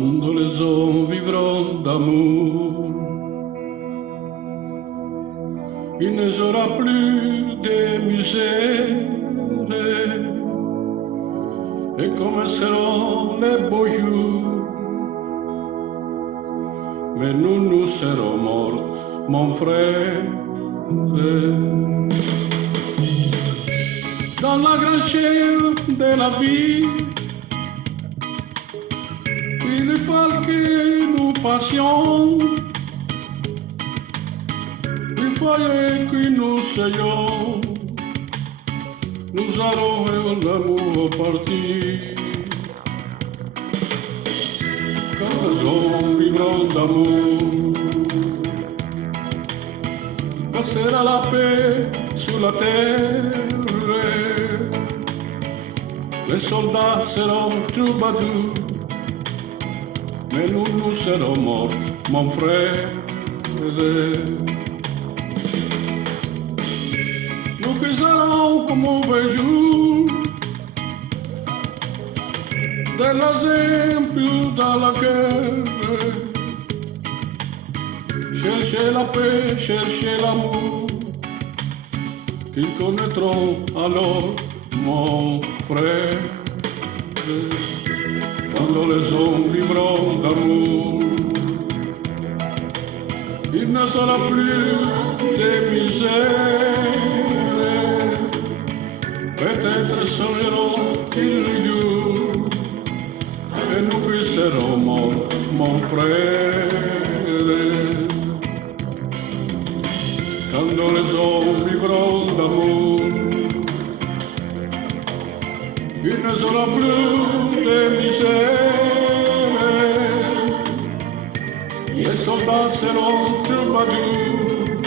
Quand les hommes vivront d'amour, il ne sera plus de misère et commenceront les beaux jours. Mais nous serons morts, mon frère. Dans la grande chaîne de la vie, il faut que nous passions. Il fallait que nous soyons. Nous allons l'amour partir. Quand les hommes vivront d'amour, passera la paix sur la terre. Les soldats seront troubadours, mais nous serons morts, mon frère. Nous criserons comme mauvais jour, des impurs dans la guerre. Cherchez la paix, cherchez l'amour, qu'ils connaîtront alors, mon frère. Quand les hommes vivront d'amour, il ne sera plus de misère. Peut-être sonneront-ils le jour, et nous serons morts, mon frère. Quand les hommes vivront d'amour, il ne sera plus de misère. Les soldats seront troubadours,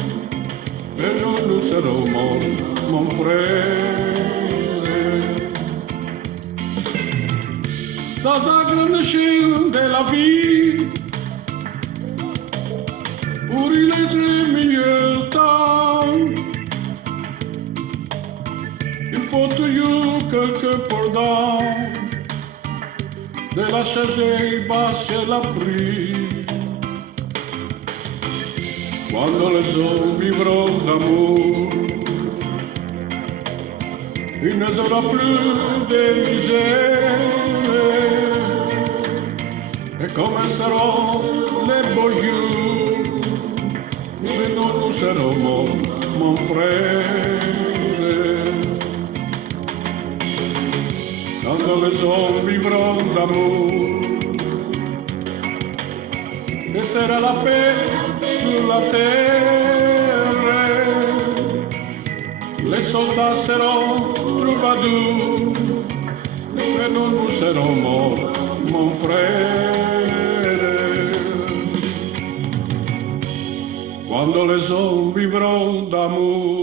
et nous serons morts, mon frère. Dans la grande chaîne de la vie, pour y être meilleur temps, il faut toujours quelque pardon, de la charger basse la prix. Quand les hommes vivront d'amour, il ne sera plus de misère, et commenceront les beaux jours, mais nous serons morts, mon frère. Quand les hommes vivront d'amour, et sera la paix sur la terre. Les soldats seront troubadours, et nous serons morts, mon frère. Quand les hommes vivront d'amour,